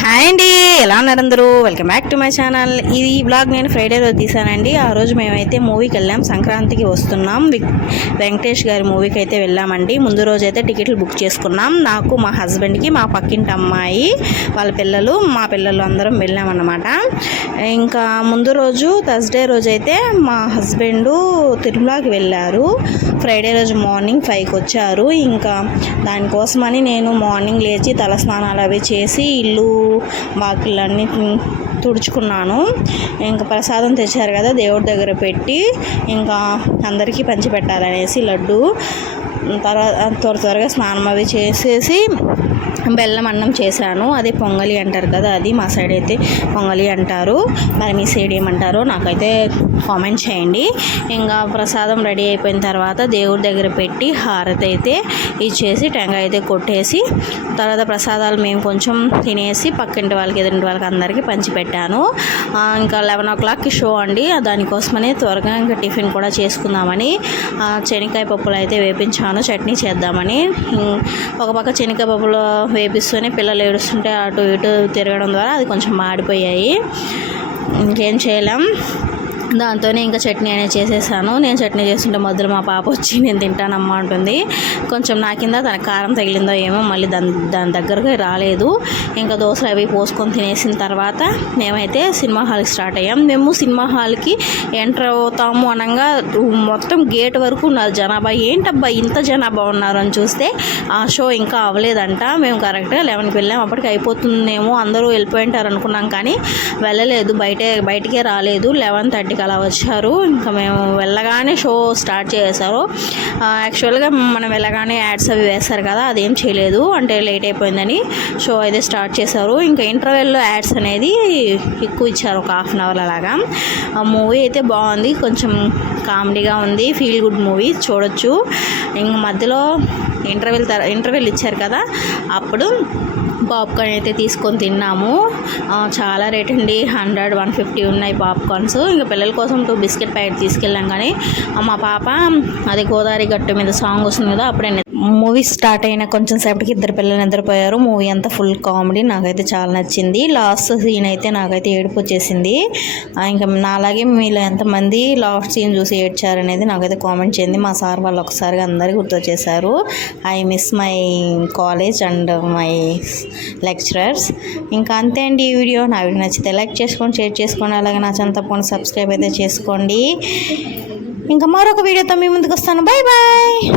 Hi అండి. ఎలా ఉన్నారు welcome back to my channel ఇది బ్లాగ్ నేను ఫ్రైడే రోజు తీసానండి. ఆ రోజు మేమైతే మూవీకి వెళ్ళాం. సంక్రాంతికి వస్తున్నాం. విక్- వెంకటేష్ గారి మూవీకి అయితే వెళ్ళామండి. ముందు రోజు అయితే టికెట్లు బుక్ చేసుకున్నాం. నాకు మా హస్బెండ్కి మా పక్కింటి అమ్మాయి వాళ్ళ పిల్లలు మా పిల్లలు అందరం వెళ్ళామన్నమాట. ఇంకా ముందు రోజు థర్స్డే రోజు అయితే మా హస్బెండ్ తిరుమలకి వెళ్ళారు. ఫ్రైడే రోజు మార్నింగ్ ఫైవ్కి వచ్చారు. ఇంకా దానికోసమని నేను మార్నింగ్ లేచి తల స్నానాలు అవి చేసి ఇల్లు వాకిళ్ళన్నీ తుడుచుకున్నాను. ఇంకా ప్రసాదం తెచ్చారు కదా దేవుడి దగ్గర పెట్టి ఇంకా అందరికీ పంచిపెట్టాలనేసి లడ్డు. తర్వాత త్వర త్వరగా స్నానం అవి చేసేసి బెల్లం అన్నం చేశాను. అదే పొంగలి అంటారు కదా అది మా సైడ్ అయితే పొంగలి అంటారు. మరి మీ సైడ్ ఏమంటారో నాకైతే కామెంట్ చేయండి. ఇంకా ప్రసాదం రెడీ అయిపోయిన తర్వాత దేవుడి దగ్గర పెట్టి హారతి అయితే ఇచ్చేసి టెంకాయ అయితే కొట్టేసి తర్వాత ప్రసాదాలు మేము కొంచెం తినేసి పక్కింటి వాళ్ళకి ఎదురింటి వాళ్ళకి అందరికీ పంచిపెట్టాను. ఇంకా లెవెన్ ఓ క్లాక్కి షో అండి. దానికోసమనే త్వరగా ఇంకా టిఫిన్ కూడా చేసుకుందామని శనక్కాయ పప్పులు అయితే వేపించాను. చట్నీ చేద్దామని. ఒక పక్క శనక్కాయ పప్పులు వేపిస్తూనే పిల్లలు ఏడుస్తుంటే అటు ఇటు తిరగడం ద్వారా అది కొంచెం మాడిపోయాయి. ఇంకేం చేయలేం. దాంతోనే ఇంకా చట్నీ అనేది చేసేసాను. నేను చట్నీ చేస్తుంటే మధ్యలో మా పాప వచ్చి నేను తింటానమ్మా అంటుంది. కొంచెం నా కింద తన కారం తగిలిందో ఏమో మళ్ళీ దాని దాని దగ్గరకు రాలేదు. ఇంకా దోశలు అవి పోసుకొని తినేసిన తర్వాత మేమైతే సినిమా హాల్కి స్టార్ట్ అయ్యాం. మేము సినిమా హాల్కి ఎంటర్ అవుతాము అనగా మొత్తం గేట్ వరకు ఉన్నారు జనాభా ఏంటబ్బా ఇంత జనాభా ఉన్నారు? అని చూస్తే ఆ షో ఇంకా అవ్వలేదంట. మేము కరెక్ట్గా లెవెన్కి వెళ్ళాం. అప్పటికి అయిపోతుందేమో అందరూ వెళ్ళిపోయింటారు అనుకున్నాం కానీ వెళ్ళలేదు. బయటే బయటికే రాలేదు. లెవెన్ థర్టీకి అలా వచ్చారు. ఇంకా మేము వెళ్ళగానే షో స్టార్ట్ చేశారు. యాక్చువల్గా మనం వెళ్ళగానే యాడ్స్ అవి వేస్తారు కదా అదేం చేయలేదు. అంటే లేట్ అయిపోయిందని షో అయితే స్టార్ట్ చేశారు. ఇంకా ఇంటర్వెల్లో యాడ్స్ అనేది ఎక్కువ ఇచ్చారు ఒక హాఫ్ అన్ అవర్ అలాగా. ఆ మూవీ అయితే బాగుంది. కొంచెం కామెడీగా ఉంది. ఫీల్ గుడ్ మూవీ చూడొచ్చు. ఇంక మధ్యలో ఇంటర్వెల్ తర ఇంటర్వెల్ ఇచ్చారు కదా అప్పుడు పాప్కార్న్ అయితే తీసుకొని తిన్నాము. చాలా రేట్ అండి. హండ్రెడ్ వన్ ఫిఫ్టీ ఉన్నాయి పాప్కార్న్స్. ఇంకా పిల్లల కోసం టూ బిస్కెట్ ప్యాకెట్ తీసుకెళ్ళాం కానీ మా పాప అదే గోదావరి గట్టు మీద సాంగ్ వస్తుంది కదా అప్పుడే మూవీ స్టార్ట్ అయిన కొంచెం సేపటికి ఇద్దరు పిల్లలు నిద్రపోయారు. మూవీ అంతా ఫుల్ కామెడీ. నాకైతే చాలా నచ్చింది. లాస్ట్ సీన్ అయితే నాకైతే ఏడుపు వచ్చేసింది. ఇంకా నాలాగే మీలో ఎంతమంది లాస్ట్ సీన్ చూసి ఏడ్చారనేది నాకైతే కామెంట్ చేయండి. మా సార్ వాళ్ళు ఒకసారిగా అందరికీ గుర్తొచ్చేసారు I miss my college and my lecturers. ఇంకా అంతే అండి ఈ వీడియో. నా వీడియో నచ్చితే లైక్ చేసుకోండి షేర్ చేసుకోండి. అలాగే నా చెంత తప్పకుండా సబ్స్క్రైబ్ అయితే చేసుకోండి. ఇంకా మరొక వీడియోతో మీ ముందుకు వస్తాను. Bye bye!